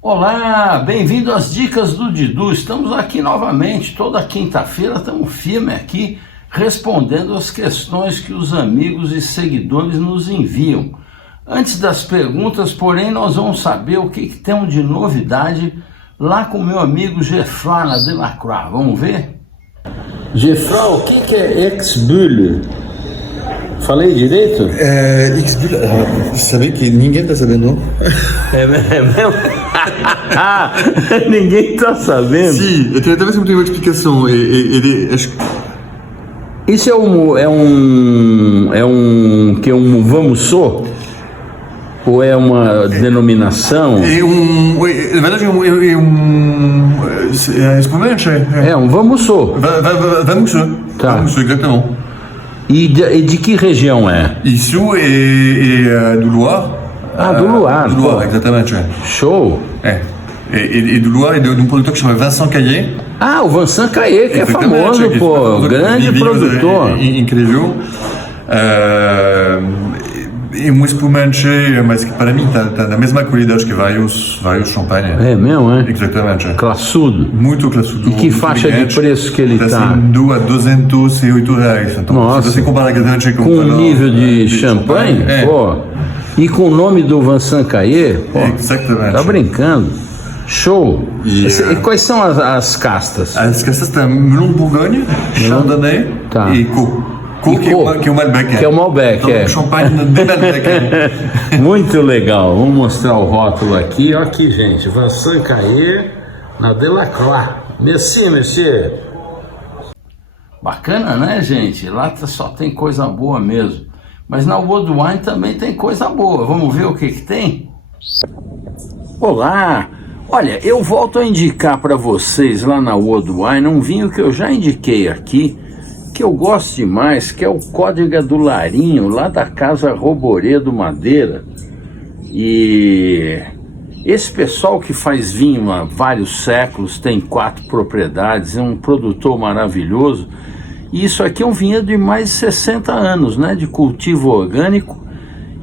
Olá, bem-vindo às Dicas do Didu. Estamos aqui novamente, toda quinta-feira estamos firme aqui, respondendo as questões que os amigos e seguidores nos enviam. Antes das perguntas, porém, nós vamos saber o que temos de novidade lá com meu amigo Geoffroy Delacroix. Vamos ver? Geoffroy, o que é X-Bull? Falei direito? X-Bull, sabe que ninguém está sabendo. É mesmo? Ninguém está sabendo. Sim, talvez eu tenha uma explicação. Isso é um vamos só? Ou é uma denominação? Na verdade, espumante. É um vamos só. Vamos só. Tá. Vamos só, exatamente. E de que região é? Isso é do Loire. Do Loire. Do Loire, exatamente. Show. E do Loire, de um produtor que chama Vincent Caillé. O Vincent Caillé, que é famoso, grande produtor. Incrível. É um espumante, mas que para mim está da mesma qualidade que vários champanhe. É mesmo, é? Exatamente. Classudo. Muito classudo. E que faixa de preço que ele está? Está sendo a R$208. Então, nossa, se você comparar com o nível de champanhe, e com o nome do Vincent Caillé, exatamente. Tá brincando. Show. E quais são as castas? As castas estão Melon Bourgogne, Chardonnay e Caux. Que é o Malbec. Que é o Malbec, Champanhe de Malbec. Muito legal. Vamos mostrar o rótulo aqui. Olha aqui, gente. Vincent Caillé na Delacroix. Merci, monsieur. Bacana, né, gente? Lá só tem coisa boa mesmo. Mas na World Wine também tem coisa boa. Vamos ver o que tem? Olá! Olha, eu volto a indicar para vocês lá na World Wine um vinho que eu já indiquei aqui, que eu gosto demais, que é o Códiga do Larinho, lá da Casa Roboredo Madeira. E esse pessoal que faz vinho há vários séculos, tem 4 propriedades, é um produtor maravilhoso. E isso aqui é um vinhedo de mais de 60 anos, né, de cultivo orgânico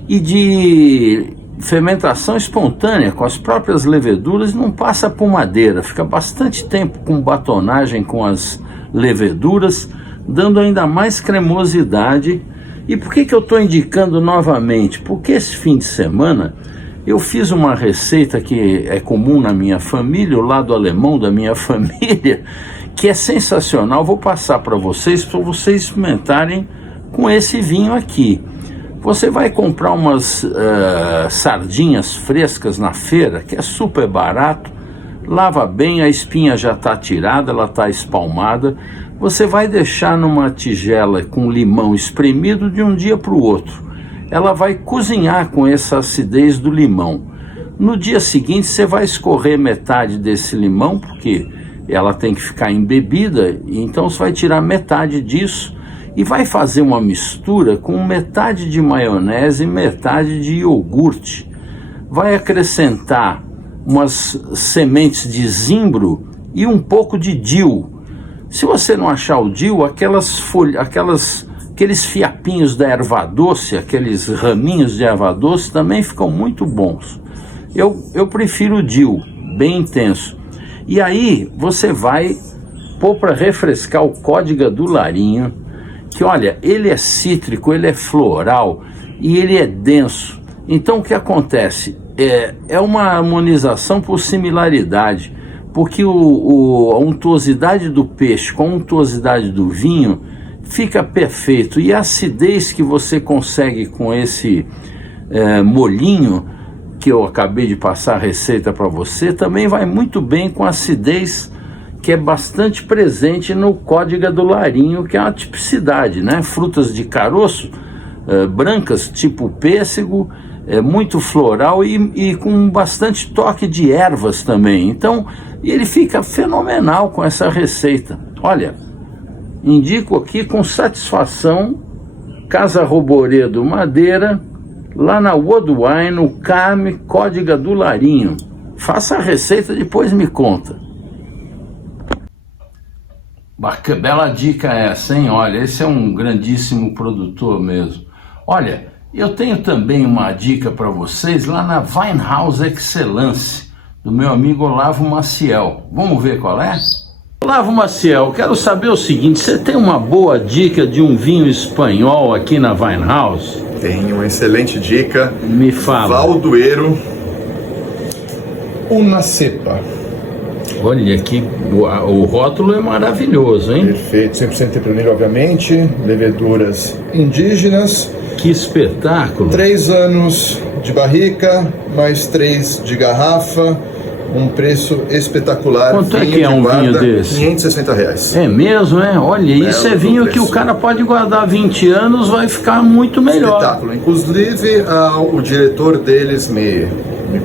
e de fermentação espontânea com as próprias leveduras, não passa por madeira, fica bastante tempo com batonagem com as leveduras, dando ainda mais cremosidade. E por que eu estou indicando novamente? Porque esse fim de semana eu fiz uma receita que é comum na minha família, o lado alemão da minha família, que é sensacional. Vou passar para vocês experimentarem com esse vinho aqui. Você vai comprar umas sardinhas frescas na feira, que é super barato, lava bem, a espinha já está tirada, ela está espalmada. Você vai deixar numa tigela com limão espremido de um dia para o outro. Ela vai cozinhar com essa acidez do limão. No dia seguinte você vai escorrer metade desse limão, porque ela tem que ficar embebida, então você vai tirar metade disso e vai fazer uma mistura com metade de maionese e metade de iogurte. Vai acrescentar umas sementes de zimbro e um pouco de dill. Se você não achar o dill, aqueles fiapinhos da erva doce, aqueles raminhos de erva doce também ficam muito bons. Eu prefiro o dill, bem intenso. E aí você vai pôr para refrescar o Códiga do Larinho, que olha, ele é cítrico, ele é floral e ele é denso. Então o que acontece? É uma harmonização por similaridade, porque a untuosidade do peixe com a untuosidade do vinho fica perfeito, e a acidez que você consegue com esse molinho, que eu acabei de passar a receita para você, também vai muito bem com a acidez que é bastante presente no Códiga do Larinho, que é uma tipicidade, né? Frutas de caroço brancas, tipo pêssego, muito floral e com bastante toque de ervas também. Então, ele fica fenomenal com essa receita. Olha, indico aqui com satisfação Casa Roboredo Madeira, lá na World Wine, no Carme Códiga do Larinho. Faça a receita, depois me conta. Bela dica essa, hein? Olha, esse é um grandíssimo produtor mesmo. Olha, Eu tenho também uma dica para vocês lá na Winehouse Excellence, do meu amigo Olavo Maciel. Vamos ver qual é? Olavo Maciel, quero saber o seguinte, você tem uma boa dica de um vinho espanhol aqui na Winehouse? Tenho uma excelente dica. Me fala. Valdoeiro, uma cepa. Olha que o rótulo é maravilhoso, hein? Perfeito, 100% tempranilho, obviamente, leveduras indígenas. Que espetáculo! 3 anos de barrica, mais 3 de garrafa, um preço espetacular. Quanto é que é um vinho desse? R$560. É mesmo, é? Olha, isso é vinho que o cara pode guardar 20 anos, vai ficar muito melhor. Espetáculo. Inclusive, o diretor deles me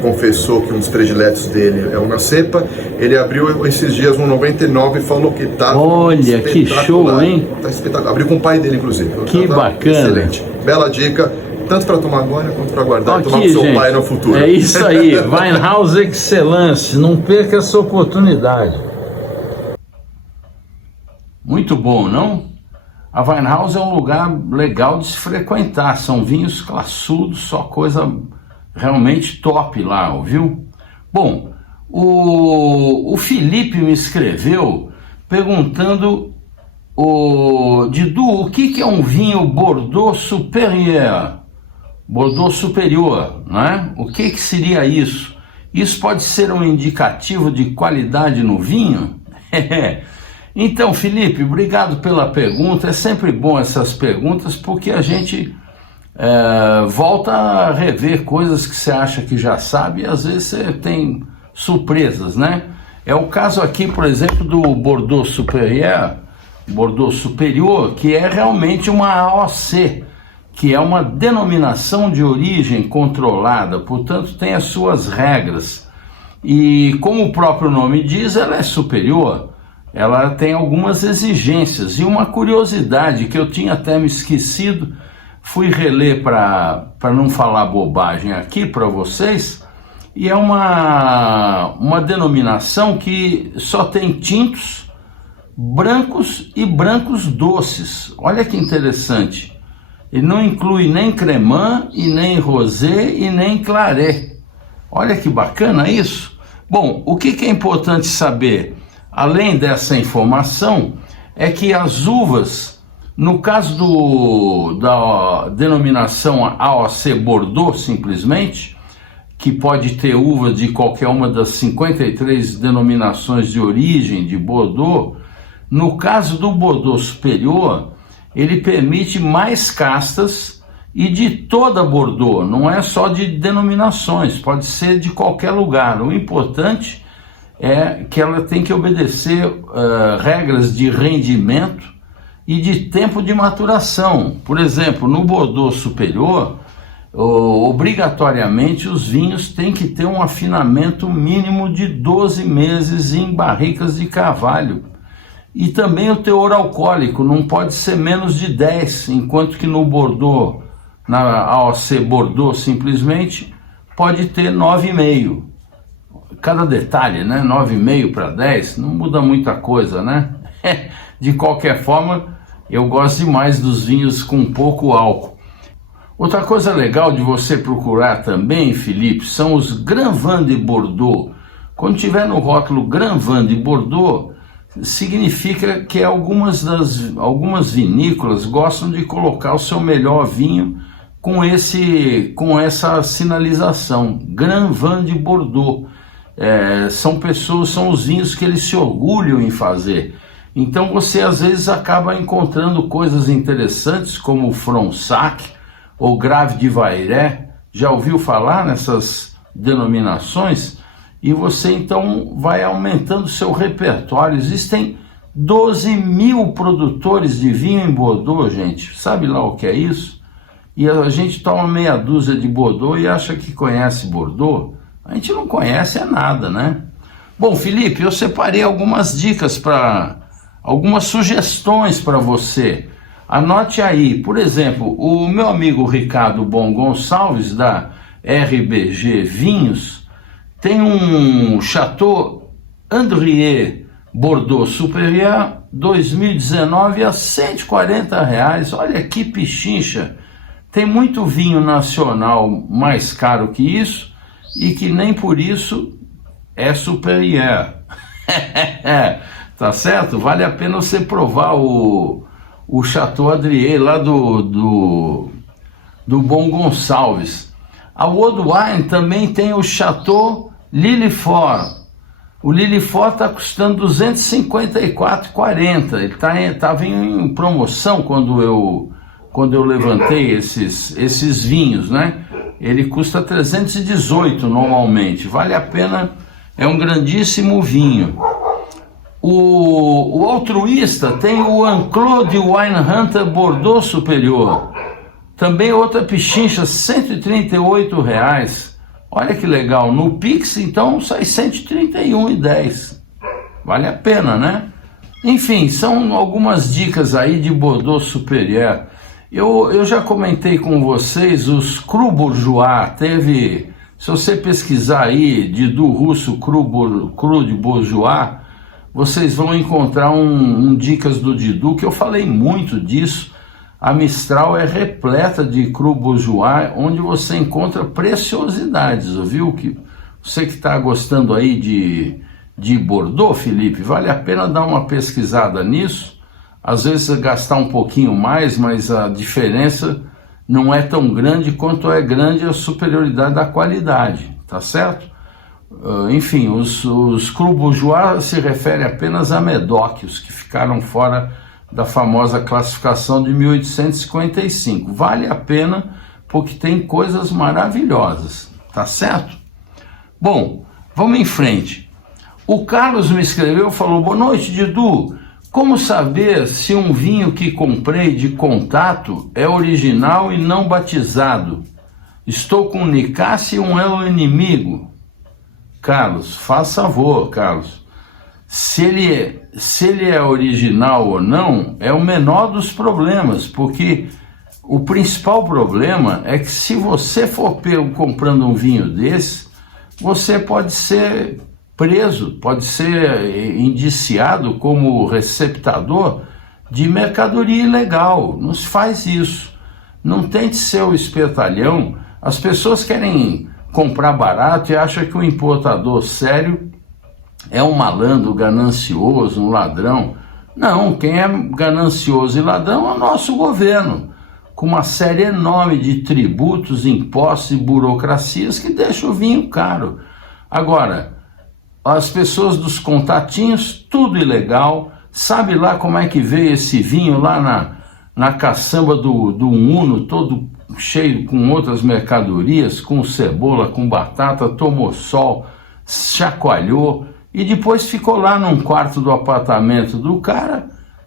confessou que um dos prediletos dele é uma cepa. Ele abriu esses dias um 99 e falou que tá. Olha, que show, hein? Tá espetacular. Abriu com o pai dele, inclusive. Que bacana. Excelente. Bela dica, tanto para tomar agora quanto para guardar e tomar Aqui, com seu gente, pai no futuro. É isso aí, Winehouse Excellence, não perca essa oportunidade. Muito bom, não? A Winehouse é um lugar legal de se frequentar, são vinhos classudos, só coisa realmente top lá, ouviu? Bom, o Felipe me escreveu perguntando, Didu, o que é um vinho Bordeaux Supérieur? Bordeaux Superior, né? O que seria isso? Isso pode ser um indicativo de qualidade no vinho? Então, Felipe, obrigado pela pergunta. É sempre bom essas perguntas porque a gente volta a rever coisas que você acha que já sabe e às vezes você tem surpresas, né? É o caso aqui, por exemplo, do Bordeaux Superior, que é realmente uma AOC, que é uma denominação de origem controlada, portanto tem as suas regras. E como o próprio nome diz, ela é superior, ela tem algumas exigências. E uma curiosidade que eu tinha até me esquecido, fui reler para não falar bobagem aqui para vocês, e é uma denominação que só tem tintos, brancos e brancos doces. Olha que interessante. Ele não inclui nem cremant, e nem rosé, e nem claret. Olha que bacana isso. Bom, o que é importante saber, além dessa informação, é que as uvas, no caso da denominação AOC Bordeaux, simplesmente, que pode ter uvas de qualquer uma das 53 denominações de origem de Bordeaux, no caso do Bordeaux Superior, ele permite mais castas e de toda Bordeaux, não é só de denominações, pode ser de qualquer lugar. O importante é que ela tem que obedecer regras de rendimento e de tempo de maturação. Por exemplo, no Bordeaux Superior, obrigatoriamente os vinhos têm que ter um afinamento mínimo de 12 meses em barricas de carvalho. E também o teor alcoólico não pode ser menos de 10, enquanto que no Bordeaux, na AOC Bordeaux simplesmente, pode ter 9,5. Cada detalhe, né? 9,5 para 10, não muda muita coisa, né? De qualquer forma, eu gosto demais dos vinhos com pouco álcool. Outra coisa legal de você procurar também, Felipe, são os Grand Vin de Bordeaux. Quando tiver no rótulo Grand Vin de Bordeaux, significa que algumas vinícolas gostam de colocar o seu melhor vinho com essa sinalização, Grand Vin de Bordeaux. São os vinhos que eles se orgulham em fazer. Então você às vezes acaba encontrando coisas interessantes como o Fronsac ou Grave de Vairet. Já ouviu falar nessas denominações? E você então vai aumentando seu repertório. Existem 12 mil produtores de vinho em Bordeaux, gente. Sabe lá o que é isso? E a gente toma meia dúzia de Bordeaux e acha que conhece Bordeaux. A gente não conhece nada, né? Bom, Felipe, eu separei algumas dicas algumas sugestões para você. Anote aí, por exemplo, o meu amigo Ricardo Bon Gonçalves, da RBG Vinhos, tem um Chateau Andrier Bordeaux Superior 2019 a R$140. Olha que pichincha. Tem muito vinho nacional mais caro que isso e que nem por isso é superior. Tá certo? Vale a pena você provar o Chateau Adrier lá do Bom Gonçalves. A World Wine também tem o Chateau Lillefort. O Lillefort está custando R$ 254,40. Ele estava em promoção quando eu levantei esses vinhos, né? Ele custa 318 normalmente. Vale a pena, é um grandíssimo vinho. O altruísta tem o Enclos Wine Hunter Bordeaux Superior. Também outra pichincha, R$ 138. Olha que legal. No Pix, então, sai R$ 131,10. Vale a pena, né? Enfim, são algumas dicas aí de Bordeaux Superior. Eu já comentei com vocês os Cru Bourgeois. Se você pesquisar aí de do russo Cru de Bourgeois, vocês vão encontrar dicas do Didu, que eu falei muito disso. A Mistral é repleta de Cru Bourgeois, onde você encontra preciosidades, viu? Você que está gostando aí de Bordeaux, Felipe, vale a pena dar uma pesquisada nisso. Às vezes gastar um pouquinho mais, mas a diferença não é tão grande quanto é grande a superioridade da qualidade, tá certo? Enfim, os Cru Bourgeois se referem apenas a Médoc, os que ficaram fora da famosa classificação de 1855. Vale a pena porque tem coisas maravilhosas, tá certo? Bom, vamos em frente. O Carlos me escreveu, falou: boa noite, Didu. Como saber se um vinho que comprei de contato é original e não batizado? Estou com Nicásia e um El Inimigo. Carlos, faça favor, Carlos. Se ele é original ou não, é o menor dos problemas, porque o principal problema é que se você for pego comprando um vinho desse, você pode ser preso, pode ser indiciado como receptador de mercadoria ilegal. Não se faz isso. Não tente ser o espertalhão. As pessoas querem comprar barato e acham que o importador sério é um malandro ganancioso, um ladrão. Não, quem é ganancioso e ladrão é o nosso governo, com uma série enorme de tributos, impostos e burocracias que deixam o vinho caro. Agora, as pessoas dos contatinhos, tudo ilegal. Sabe lá como é que veio esse vinho lá na caçamba do Uno, todo cheio com outras mercadorias, com cebola, com batata, tomou sol, chacoalhou e depois ficou lá num quarto do apartamento do cara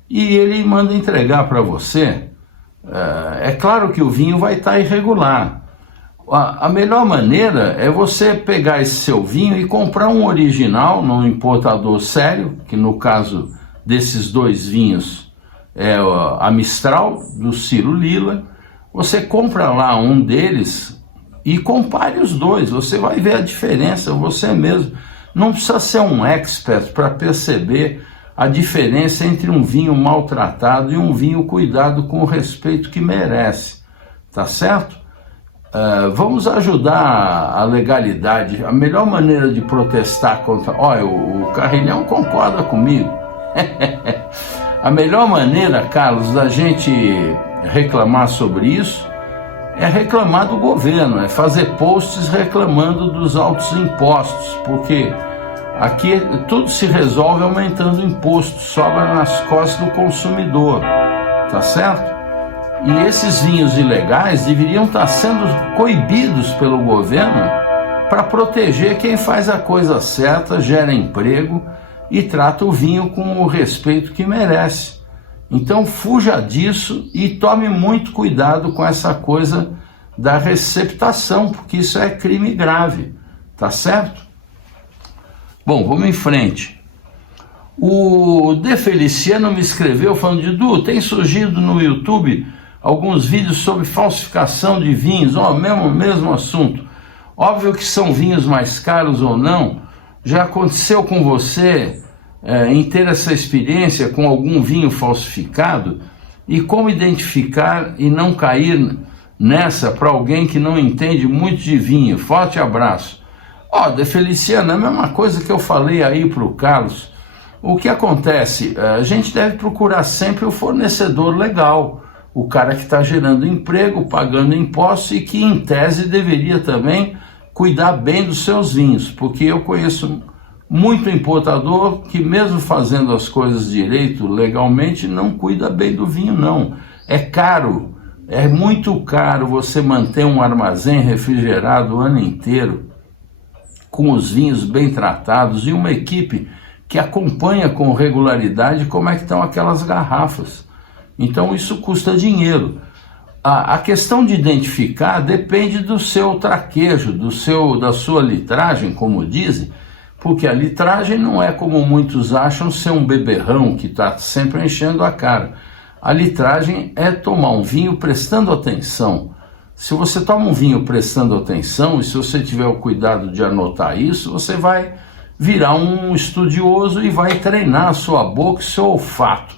e ele manda entregar para você. É claro que o vinho vai estar irregular. A melhor maneira é você pegar esse seu vinho e comprar um original num importador sério, que no caso desses dois vinhos é a Mistral, do Ciro Lila. Você compra lá um deles e compare os dois, você vai ver a diferença você mesmo. Não precisa ser um expert para perceber a diferença entre um vinho maltratado e um vinho cuidado com o respeito que merece, tá certo? Vamos ajudar a legalidade. A melhor maneira de protestar contra... Olha, o Carrilhão concorda comigo. A melhor maneira, Carlos, da gente reclamar sobre isso é reclamar do governo, é fazer posts reclamando dos altos impostos, porque aqui tudo se resolve aumentando o imposto, sobra nas costas do consumidor, tá certo? E esses vinhos ilegais deveriam estar sendo coibidos pelo governo para proteger quem faz a coisa certa, gera emprego e trata o vinho com o respeito que merece. Então fuja disso e tome muito cuidado com essa coisa da receptação, porque isso é crime grave, tá certo? Bom, vamos em frente. O De Feliciano me escreveu falando: Didu, tem surgido no YouTube alguns vídeos sobre falsificação de vinhos, mesmo assunto. Óbvio que são vinhos mais caros ou não. Já aconteceu com você em ter essa experiência com algum vinho falsificado? E como identificar e não cair nessa para alguém que não entende muito de vinho. Forte abraço. De Feliciano, é a mesma coisa que eu falei aí para o Carlos. O que acontece? A gente deve procurar sempre o fornecedor legal, o cara que está gerando emprego, pagando impostos e que, em tese, deveria também cuidar bem dos seus vinhos, porque eu conheço muito importador que, mesmo fazendo as coisas direito, legalmente, não cuida bem do vinho, não. É caro, é muito caro você manter um armazém refrigerado o ano inteiro, com os vinhos bem tratados e uma equipe que acompanha com regularidade como é que estão aquelas garrafas. Então isso custa dinheiro. A questão de identificar depende do seu traquejo, da sua litragem, como dizem, porque a litragem não é, como muitos acham, ser um beberrão que está sempre enchendo a cara. A litragem é tomar um vinho prestando atenção. Se você toma um vinho prestando atenção, e se você tiver o cuidado de anotar isso, você vai virar um estudioso e vai treinar a sua boca e seu olfato.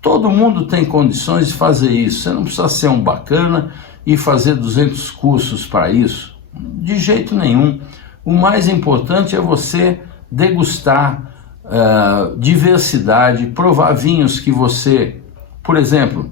Todo mundo tem condições de fazer isso. Você não precisa ser um bacana e fazer 200 cursos para isso. De jeito nenhum. O mais importante é você degustar diversidade, provar vinhos que você... Por exemplo,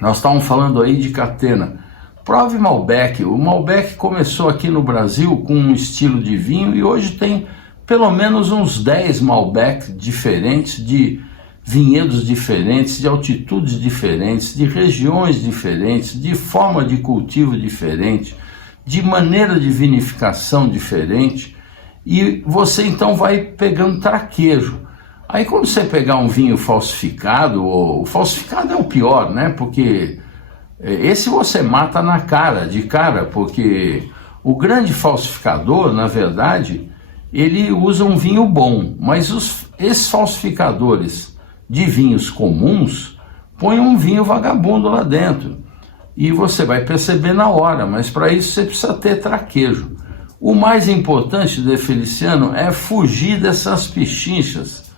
nós estávamos falando aí de Catena. Prove Malbec. O Malbec começou aqui no Brasil com um estilo de vinho e hoje tem pelo menos uns 10 Malbec diferentes, de vinhedos diferentes, de altitudes diferentes, de regiões diferentes, de forma de cultivo diferente, de maneira de vinificação diferente, e você então vai pegando traquejo. Aí quando você pegar um vinho falsificado, o falsificado é o pior, né? Porque esse você mata na cara, de cara, porque o grande falsificador, na verdade, ele usa um vinho bom, mas esses falsificadores de vinhos comuns põem um vinho vagabundo lá dentro. E você vai perceber na hora, mas para isso você precisa ter traquejo. O mais importante, de Feliciano, é fugir dessas pichinchas.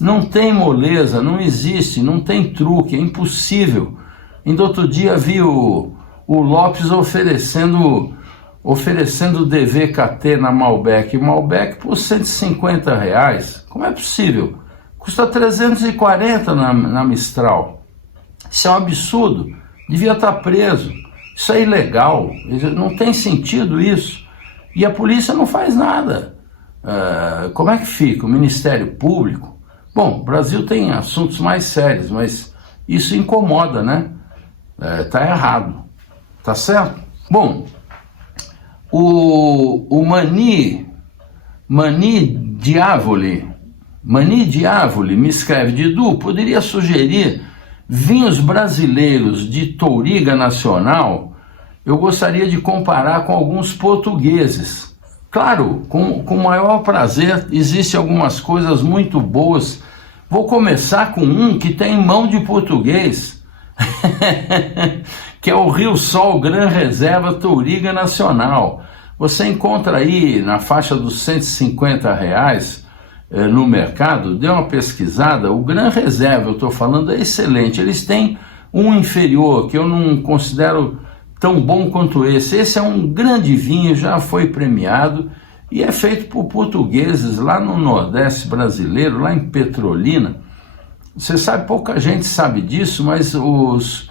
Não tem moleza, não existe, não tem truque, é impossível. Ainda outro dia vi o Lopes oferecendo DVKT na Malbec por R$150. Como é possível? Custa 340 na Mistral. Isso é um absurdo. Devia estar preso. Isso é ilegal. Não tem sentido isso. E a polícia não faz nada. Como é que fica? O Ministério Público? Bom, o Brasil tem assuntos mais sérios, mas isso incomoda, né? Tá errado. Tá certo? Bom, o Mani Diavoli me escreve: Didu, poderia sugerir vinhos brasileiros de touriga nacional? Eu gostaria de comparar com alguns portugueses. Claro, com maior prazer, existem algumas coisas muito boas. Vou começar com um que tem mão de português, que é o Rio Sol Gran Reserva Touriga Nacional. Você encontra aí na faixa dos R$150 no mercado. Dê uma pesquisada. O Gran Reserva, eu estou falando, é excelente. Eles têm um inferior que eu não considero tão bom quanto esse. Esse é um grande vinho, já foi premiado e é feito por portugueses lá no Nordeste brasileiro, lá em Petrolina. Você sabe, pouca gente sabe disso, mas os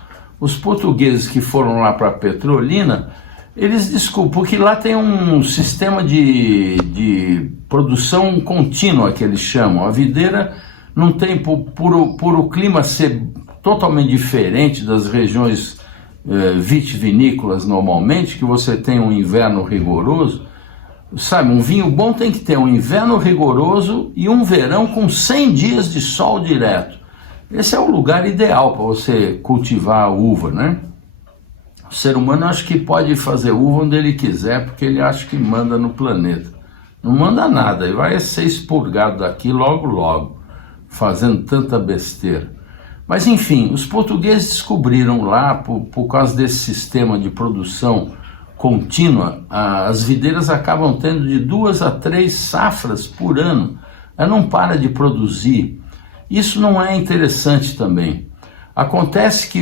portugueses que foram lá para Petrolina, eles desculpam, porque lá tem um sistema de produção contínua, que eles chamam. A videira não tem, por o clima ser totalmente diferente das regiões vitivinícolas normalmente, que você tem um inverno rigoroso. Sabe, um vinho bom tem que ter um inverno rigoroso e um verão com 100 dias de sol direto. Esse é o lugar ideal para você cultivar a uva, né? O ser humano acho que pode fazer uva onde ele quiser, porque ele acha que manda no planeta. Não manda nada, ele vai ser expurgado daqui logo logo, fazendo tanta besteira. Mas enfim, os portugueses descobriram lá, por causa desse sistema de produção contínua, as videiras acabam tendo de 2 a 3 safras por ano. Ela não para de produzir. Isso não é interessante também. Acontece que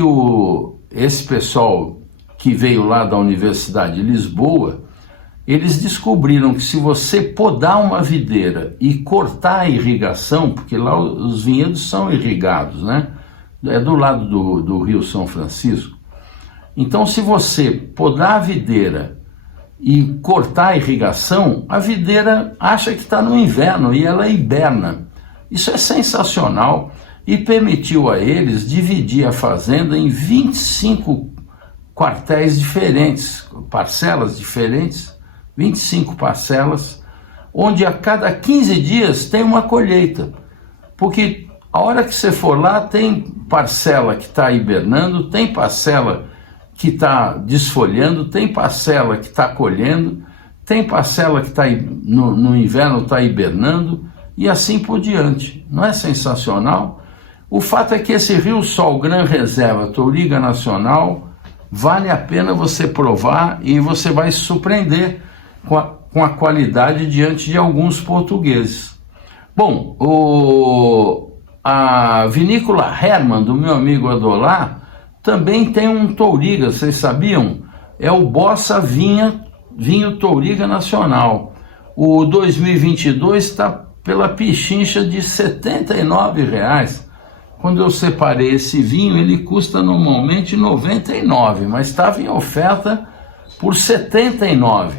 esse pessoal que veio lá da Universidade de Lisboa, eles descobriram que se você podar uma videira e cortar a irrigação, porque lá os vinhedos são irrigados, né? É do lado do Rio São Francisco. Então, se você podar a videira e cortar a irrigação, a videira acha que está no inverno e ela hiberna. Isso é sensacional e permitiu a eles dividir a fazenda em 25 quartéis diferentes, parcelas diferentes, 25 parcelas, onde a cada 15 dias tem uma colheita. Porque a hora que você for lá, tem parcela que está hibernando, tem parcela que está desfolhando, tem parcela que está colhendo, tem parcela que está no inverno está hibernando, e assim por diante. Não é sensacional? O fato é que esse Rio Sol Gran Reserva Touriga Nacional vale a pena você provar e você vai se surpreender com a qualidade diante de alguns portugueses. Bom, a vinícola Hermann, do meu amigo Adolar, também tem um Touriga, vocês sabiam? É o Bossa Vinho Touriga Nacional. O 2022 está pela pichincha de R$ 79. Quando eu separei esse vinho, ele custa normalmente R$ 99, mas estava em oferta por R$ 79.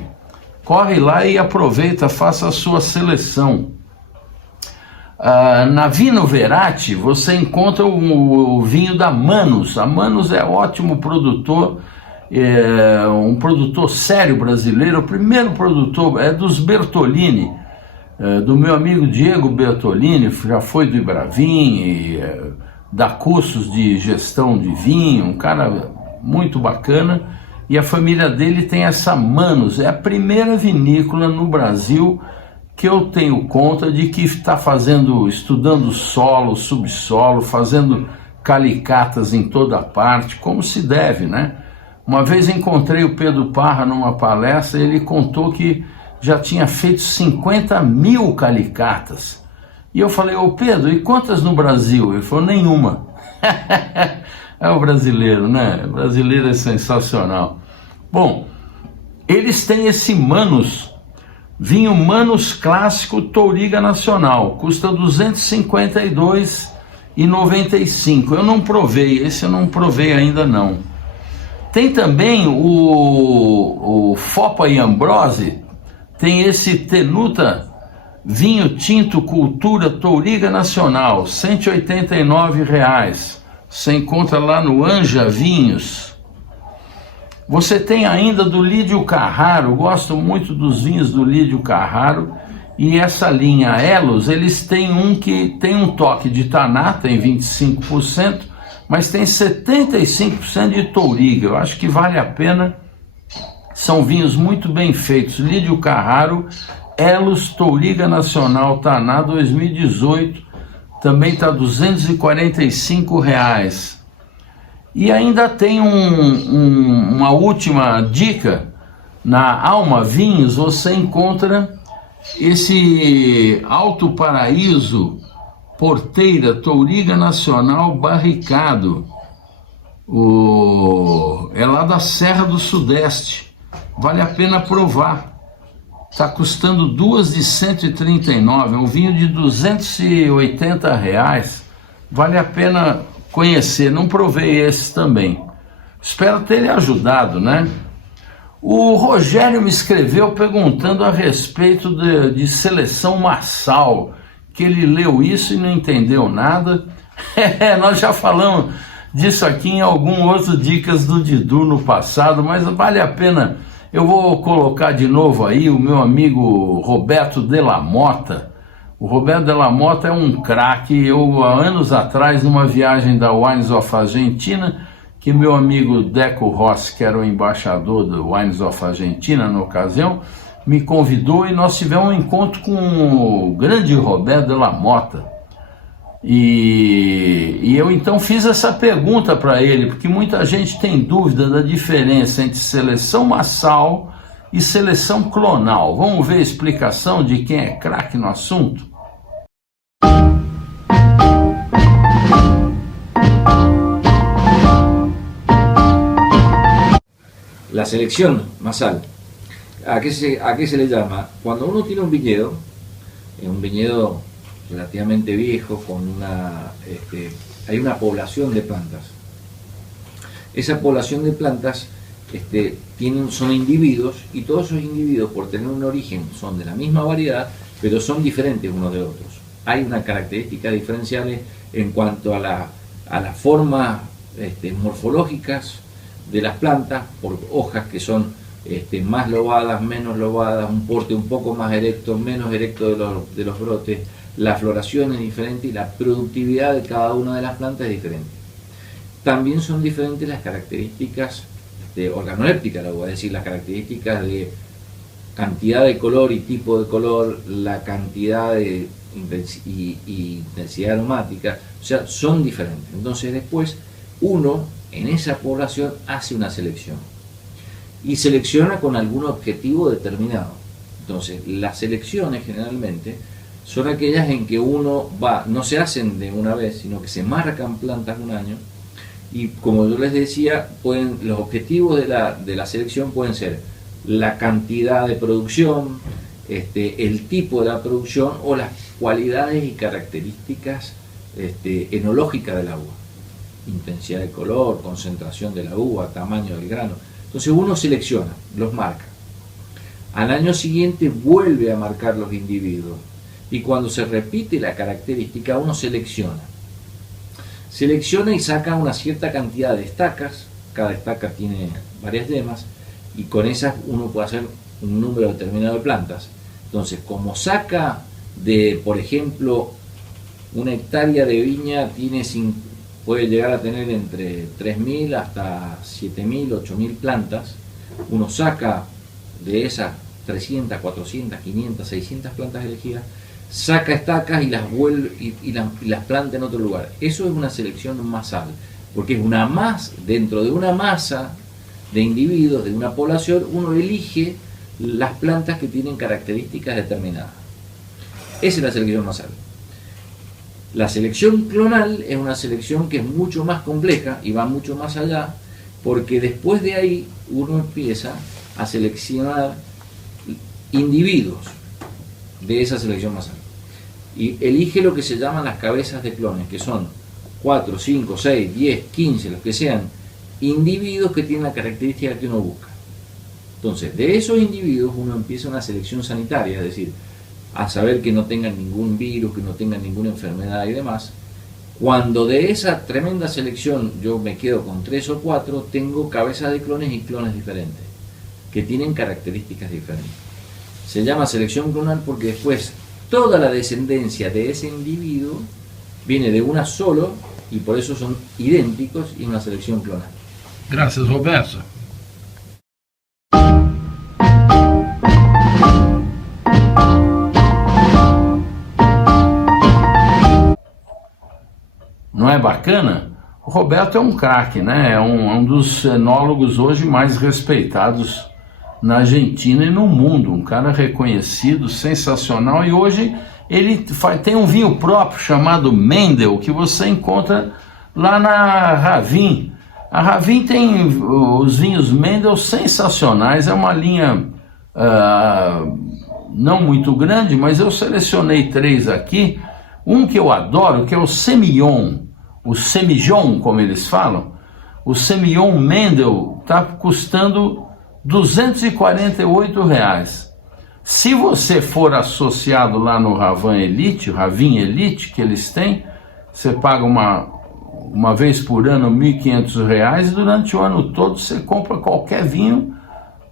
Corre lá e aproveita, faça a sua seleção. Na Vino Verati você encontra o vinho da Manus. A Manus é ótimo produtor, um produtor sério brasileiro, o primeiro produtor é dos Bertolini, do meu amigo Diego Bertolini, já foi do Ibravin, e dá cursos de gestão de vinho, um cara muito bacana, e a família dele tem essa Manus, é a primeira vinícola no Brasil que eu tenho conta de que está estudando solo, subsolo, fazendo calicatas em toda parte, como se deve, né? Uma vez encontrei o Pedro Parra numa palestra, ele contou que já tinha feito 50 mil calicatas. E eu falei, ô Pedro, e quantas no Brasil? Ele falou, nenhuma. É o brasileiro, né? O brasileiro é sensacional. Bom, eles têm esse Manus, vinho Manus Clássico Touriga Nacional, custa R$ 252,95. Eu não provei, esse eu não provei ainda não. Tem também o Fopa e Ambrose, tem esse Tenuta Vinho Tinto Cultura Touriga Nacional, R$ 189. Você encontra lá no Anja Vinhos. Você tem ainda do Lídio Carraro, gosto muito dos vinhos do Lídio Carraro, e essa linha Elos, eles têm um que tem um toque de taná, tem 25%, mas tem 75% de touriga. Eu acho que vale a pena, são vinhos muito bem feitos. Lídio Carraro, Elos Touriga Nacional Taná 2018, também está R$ 245. E ainda tem uma última dica, na Alma Vinhos você encontra esse Alto Paraíso Porteira Touriga Nacional Barricado, é lá da Serra do Sudeste, vale a pena provar, está custando 2 de 139, é um vinho de R$ 280, vale a pena conhecer, não provei esse também. Espero ter lhe ajudado, né? O Rogério me escreveu perguntando a respeito de seleção Marçal, que ele leu isso e não entendeu nada. Nós já falamos disso aqui em algum outro Dicas do Didu no passado, mas vale a pena. Eu vou colocar de novo aí o meu amigo Roberto Della Mota. O Roberto Della Mota é um craque. Eu, há anos atrás, numa viagem da Wines of Argentina, que meu amigo Deco Rossi, que era o embaixador do Wines of Argentina na ocasião, me convidou e nós tivemos um encontro com o grande Roberto Della Mota. E eu então fiz essa pergunta para ele, porque muita gente tem dúvida da diferença entre seleção massal e seleção clonal. Vamos ver a explicação de quem é craque no assunto? la selección masal. ¿A qué se le llama? Cuando uno tiene un viñedo relativamente viejo, hay una población de plantas. Esa población de plantas son individuos, y todos esos individuos, por tener un origen, son de la misma variedad, pero son diferentes unos de otros. Hay unas características diferenciales en cuanto a las formas morfológicas de las plantas, por hojas que son más lobadas, menos lobadas, un porte un poco más erecto, menos erecto de los brotes, la floración es diferente y la productividad de cada una de las plantas es diferente. También son diferentes las características organolépticas, es decir, las características de cantidad de color y tipo de color, la cantidad de intensidad aromática, o sea, son diferentes. Entonces después uno en esa población hace una selección y selecciona con algún objetivo determinado. Entonces las selecciones generalmente son aquellas en que uno no se hacen de una vez, sino que se marcan plantas un año, y como yo les decía, los objetivos de la selección pueden ser la cantidad de producción, el tipo de la producción o las cualidades y características enológicas del agua, intensidad de color, concentración de la uva, tamaño del grano. Entonces uno selecciona, los marca. Al año siguiente vuelve a marcar los individuos, y cuando se repite la característica uno selecciona y saca una cierta cantidad de estacas. Cada estaca tiene varias yemas, y con esas uno puede hacer un número determinado de plantas. Entonces, como saca por ejemplo, una hectárea de viña puede llegar a tener entre 3.000 hasta 7.000, 8.000 plantas, uno saca de esas 300, 400, 500, 600 plantas elegidas, saca estacas y las vuelve y las planta en otro lugar. Eso es una selección masal, porque es dentro de una masa de individuos, de una población, uno elige las plantas que tienen características determinadas. Esa es la selección masal. La selección clonal es una selección que es mucho más compleja y va mucho más allá, porque después de ahí uno empieza a seleccionar individuos de esa selección masal y elige lo que se llaman las cabezas de clones, que son 4, 5, 6, 10, 15, los que sean individuos que tienen la característica que uno busca. Entonces, de esos individuos uno empieza una selección sanitaria, es decir, a saber que no tengan ningún virus, que no tengan ninguna enfermedad y demás. Cuando de esa tremenda selección yo me quedo con 3 o 4, tengo cabezas de clones y clones diferentes, que tienen características diferentes. Se llama selección clonal porque después toda la descendencia de ese individuo viene de una solo, y por eso son idénticos, y una selección clonal. Gracias, Roberto. Não é bacana? O Roberto é um craque, né? É um dos enólogos hoje mais respeitados na Argentina e no mundo. Um cara reconhecido, sensacional. E hoje ele tem um vinho próprio chamado Mendel, que você encontra lá na Ravin. A Ravin tem os vinhos Mendel sensacionais. É uma linha não muito grande, mas eu selecionei 3 aqui. Um que eu adoro, que é o Semillon, como eles falam. O Semillon Mendel está custando R$248. Se você for associado lá no Ravin Elite, que eles têm, você paga uma vez por ano R$1.500, e durante o ano todo você compra qualquer vinho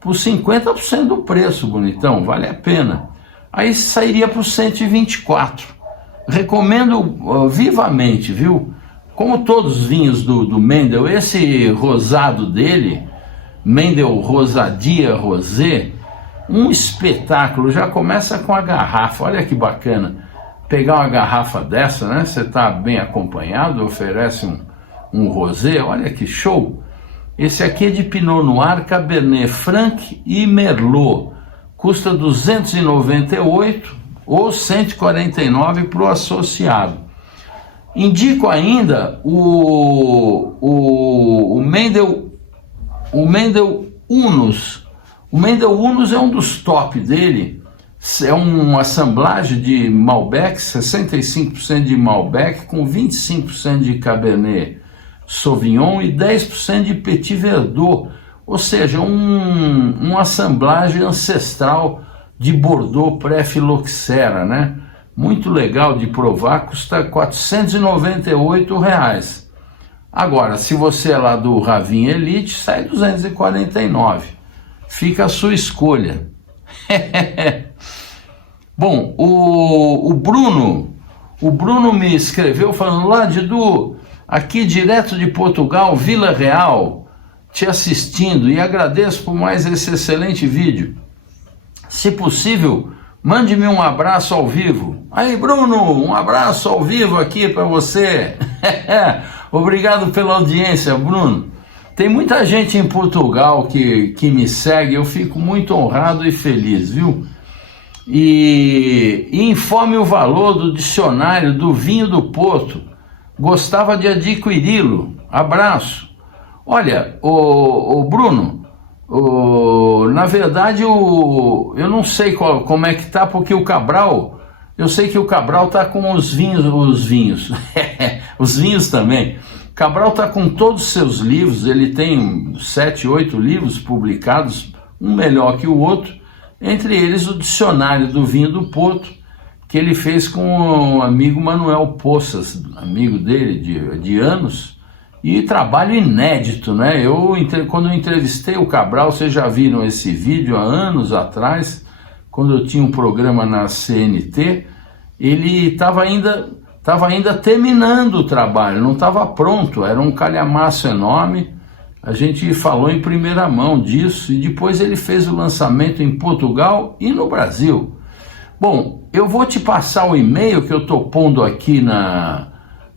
por 50% do preço, bonitão, vale a pena. Aí sairia por 124. Recomendo vivamente, viu? Como todos os vinhos do Mendel, esse rosado dele, Mendel Rosadia Rosé, um espetáculo. Já começa com a garrafa, olha que bacana. Pegar uma garrafa dessa, né? Você está bem acompanhado, oferece um rosé, olha que show. Esse aqui é de Pinot Noir, Cabernet Franc e Merlot. Custa 298 ou 149 para o associado. Indico ainda o Mendel Unos. O Mendel Unos é um dos top dele. É uma assemblagem de Malbec, 65% de Malbec, com 25% de Cabernet Sauvignon e 10% de Petit Verdot. Ou seja, uma assemblagem ancestral de Bordeaux pré-filoxera, né? Muito legal de provar, custa R$ 498. Agora, se você é lá do Ravin Elite, sai 249. Fica a sua escolha. Bom, o Bruno me escreveu falando lá, Didu, aqui direto de Portugal, Vila Real, te assistindo e agradeço por mais esse excelente vídeo. Se possível, mande-me um abraço ao vivo. Aí, Bruno, um abraço ao vivo aqui para você. Obrigado pela audiência, Bruno. Tem muita gente em Portugal que me segue, eu fico muito honrado e feliz, viu? E informe o valor do dicionário do vinho do Porto. Gostava de adquiri-lo. Abraço. Olha, o Bruno, na verdade eu não sei como é que tá, porque o Cabral, eu sei que o Cabral tá com os vinhos, os vinhos também. Cabral tá com todos os seus livros, ele tem 7, 8 livros publicados, um melhor que o outro, entre eles o Dicionário do Vinho do Porto, que ele fez com o amigo Manuel Poças, amigo dele de anos, e trabalho inédito, né? Quando eu entrevistei o Cabral, vocês já viram esse vídeo há anos atrás, quando eu tinha um programa na CNT, ele estava ainda terminando o trabalho, não estava pronto, era um calhamaço enorme. A gente falou em primeira mão disso e depois ele fez o lançamento em Portugal e no Brasil. Bom, eu vou te passar o e-mail que eu estou pondo aqui na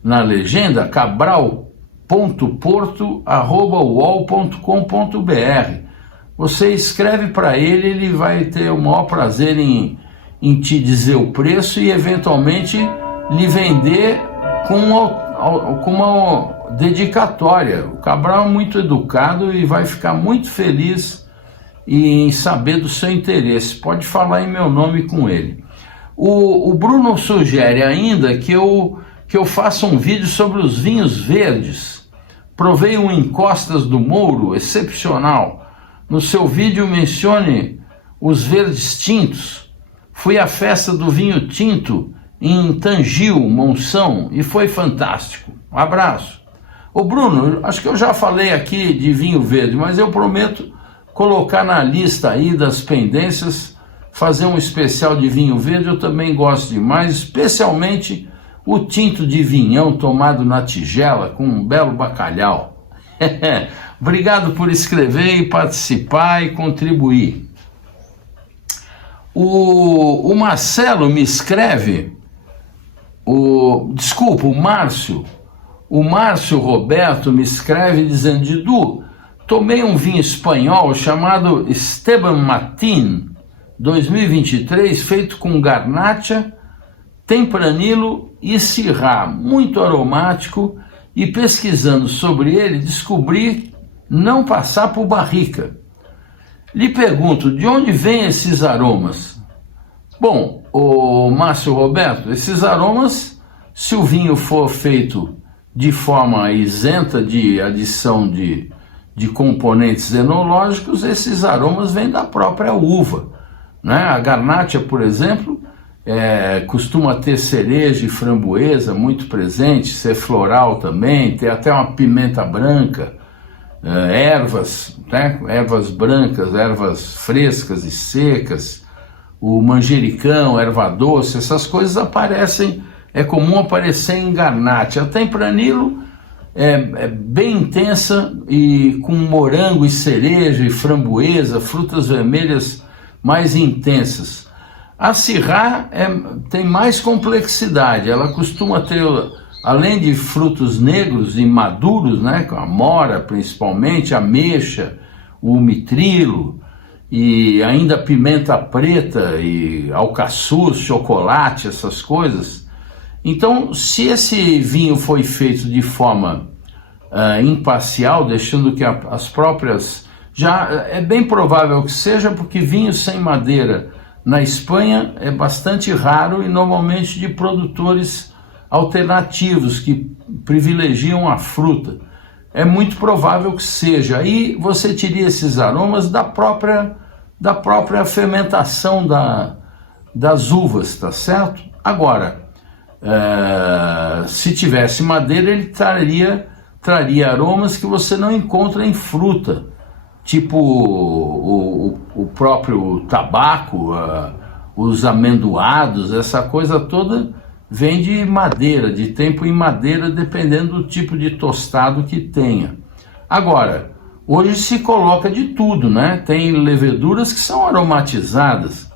legenda, cabral.porto@uol.com.br. Você escreve para ele, ele vai ter o maior prazer em te dizer o preço e eventualmente lhe vender com uma dedicatória. O Cabral é muito educado e vai ficar muito feliz em saber do seu interesse. Pode falar em meu nome com ele. O Bruno sugere ainda que eu faça um vídeo sobre os vinhos verdes. Provei um em Costas do Mouro, excepcional. No seu vídeo mencione os verdes tintos. Fui à festa do vinho tinto em Tangil, Monção, e foi fantástico. Um abraço. Ô Bruno, acho que eu já falei aqui de vinho verde, mas eu prometo colocar na lista aí das pendências, fazer um especial de vinho verde. Eu também gosto demais, especialmente o tinto de vinhão tomado na tigela com um belo bacalhau. Obrigado por escrever e participar e contribuir. O Marcelo me escreve, o Márcio Roberto me escreve dizendo: Didu, tomei um vinho espanhol chamado Esteban Matin 2023, feito com garnacha, tempranillo e syrah, muito aromático, e pesquisando sobre ele descobri não passar por barrica. Lhe pergunto, de onde vêm esses aromas? Bom, o Márcio Roberto, esses aromas, se o vinho for feito de forma isenta de adição de componentes enológicos, esses aromas vêm da própria uva, né? A garnacha, por exemplo, costuma ter cereja e framboesa muito presente, ser floral também, ter até uma pimenta branca, ervas, né? Ervas brancas, ervas frescas e secas, o manjericão, erva doce, essas coisas aparecem, é comum aparecer em garnacha. A tempranillo é bem intensa e com morango e cereja e framboesa, frutas vermelhas mais intensas. A syrah tem mais complexidade, ela costuma ter, além de frutos negros e maduros, né, a mora principalmente, a ameixa, o mitrilo e ainda pimenta preta e alcaçuz, chocolate, essas coisas. Então, se esse vinho foi feito de forma imparcial, deixando que as próprias Já é bem provável que seja, porque vinho sem madeira na Espanha é bastante raro e normalmente de produtores alternativos que privilegiam a fruta. É muito provável que seja. Aí você tira esses aromas da própria fermentação das uvas, tá certo? Agora, se tivesse madeira, ele traria aromas que você não encontra em fruta, tipo o próprio tabaco, os amendoados, essa coisa toda vem de madeira, de tempo em madeira, dependendo do tipo de tostado que tenha. Agora, hoje se coloca de tudo, né? Tem leveduras que são aromatizadas.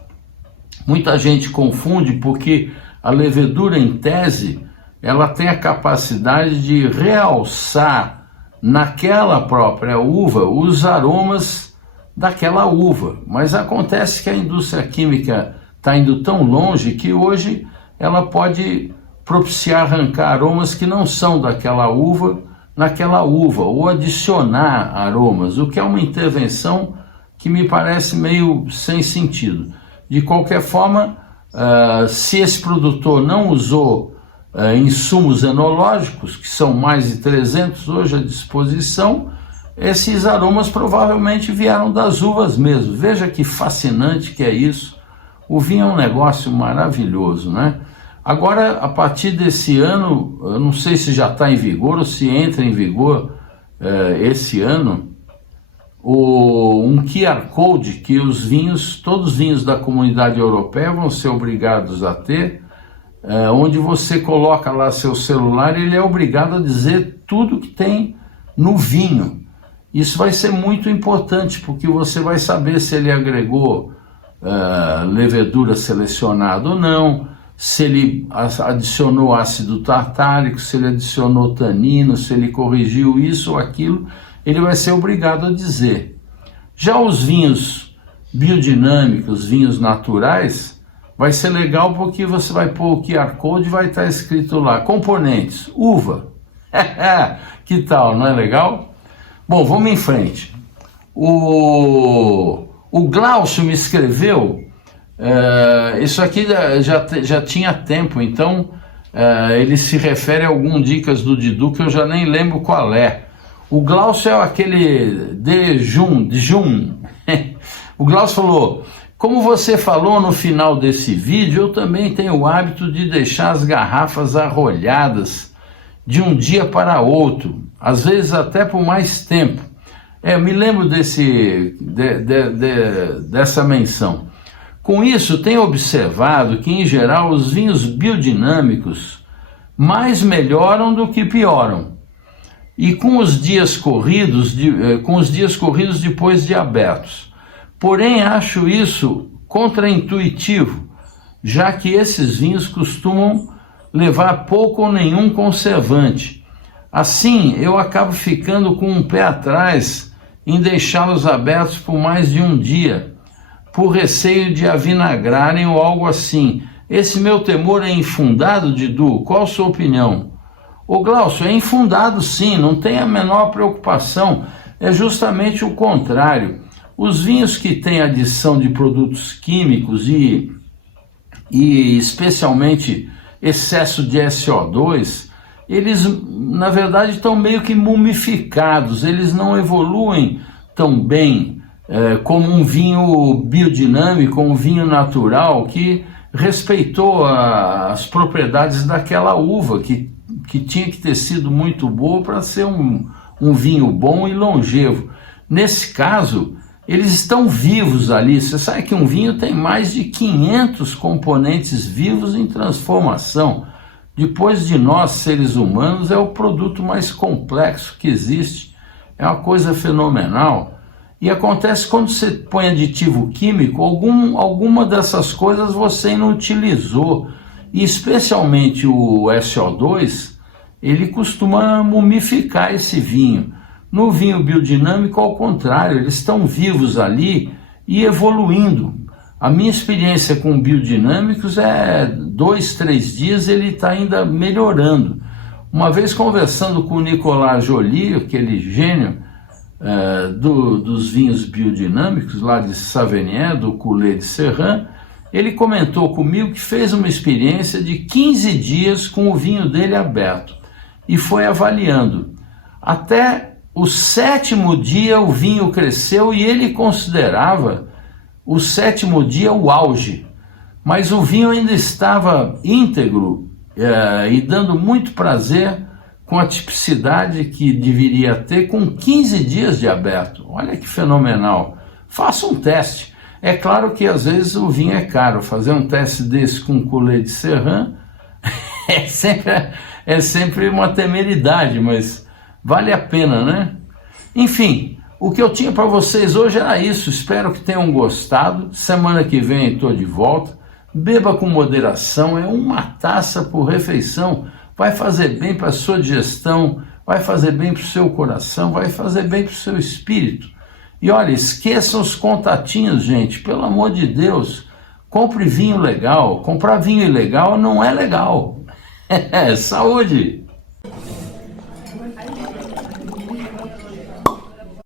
Muita gente confunde porque a levedura, em tese, ela tem a capacidade de realçar naquela própria uva os aromas daquela uva. Mas acontece que a indústria química está indo tão longe que hoje ela pode propiciar arrancar aromas que não são daquela uva naquela uva, ou adicionar aromas, o que é uma intervenção que me parece meio sem sentido. De qualquer forma, se esse produtor não usou insumos enológicos, que são mais de 300 hoje à disposição, esses aromas provavelmente vieram das uvas mesmo. Veja que fascinante que é isso. O vinho é um negócio maravilhoso, né? Agora, a partir desse ano, eu não sei se já está em vigor ou se entra em vigor esse ano, um QR Code que todos os vinhos da Comunidade Europeia vão ser obrigados a ter, onde você coloca lá seu celular e ele é obrigado a dizer tudo que tem no vinho. Isso vai ser muito importante, porque você vai saber se ele agregou levedura selecionada ou não, se ele adicionou ácido tartárico, se ele adicionou tanino, se ele corrigiu isso ou aquilo, ele vai ser obrigado a dizer. Já os vinhos biodinâmicos, vinhos naturais, vai ser legal porque você vai pôr o QR Code e vai estar escrito lá, componentes, uva. Que tal, não é legal? Bom, vamos em frente. O Glaucio me escreveu, isso aqui já tinha tempo, então ele se refere a algumas dicas do Didu que eu já nem lembro qual é. O Glaucio é aquele de Jun. O Glaucio falou: como você falou no final desse vídeo, eu também tenho o hábito de deixar as garrafas arrolhadas de um dia para outro, às vezes até por mais tempo. Eu me lembro dessa menção. Com isso, tenho observado que, em geral, os vinhos biodinâmicos mais melhoram do que pioram. E com os dias corridos depois de abertos. Porém, acho isso contraintuitivo, já que esses vinhos costumam levar pouco ou nenhum conservante. Assim, eu acabo ficando com um pé atrás em deixá-los abertos por mais de um dia, por receio de avinagrarem ou algo assim. Esse meu temor é infundado, Didu? Qual a sua opinião? Ô Glaucio, é infundado sim, não tem a menor preocupação, é justamente o contrário. Os vinhos que têm adição de produtos químicos e especialmente excesso de SO2, eles na verdade estão meio que mumificados, eles não evoluem tão bem como um vinho biodinâmico, um vinho natural que respeitou as propriedades daquela uva que tinha que ter sido muito boa para ser um vinho bom e longevo. Nesse caso, eles estão vivos ali. Você sabe que um vinho tem mais de 500 componentes vivos em transformação. Depois de nós, seres humanos, é o produto mais complexo que existe. É uma coisa fenomenal. E acontece quando você põe aditivo químico, alguma dessas coisas você não utilizou. E especialmente o SO2, ele costuma mumificar esse vinho. No vinho biodinâmico, ao contrário, eles estão vivos ali e evoluindo. A minha experiência com biodinâmicos é 2, 3 dias, ele está ainda melhorando. Uma vez conversando com o Nicolas Joly, aquele gênio, dos vinhos biodinâmicos, lá de Savenier, do Coulé de Serran, ele comentou comigo que fez uma experiência de 15 dias com o vinho dele aberto e foi avaliando. Até o 7º dia o vinho cresceu e ele considerava o 7º dia o auge, mas o vinho ainda estava íntegro e dando muito prazer, com a tipicidade que deveria ter com 15 dias de aberto. Olha que fenomenal. Faça um teste. É claro que às vezes o vinho é caro. Fazer um teste desse com Coulé de Serran é sempre uma temeridade, mas vale a pena, né? Enfim, o que eu tinha para vocês hoje era isso. Espero que tenham gostado. Semana que vem estou de volta. Beba com moderação, é uma taça por refeição. Vai fazer bem para a sua digestão, vai fazer bem para o seu coração, vai fazer bem para o seu espírito. E olha, esqueçam os contatinhos, gente, pelo amor de Deus. Compre vinho legal. Comprar vinho ilegal não é legal. Saúde!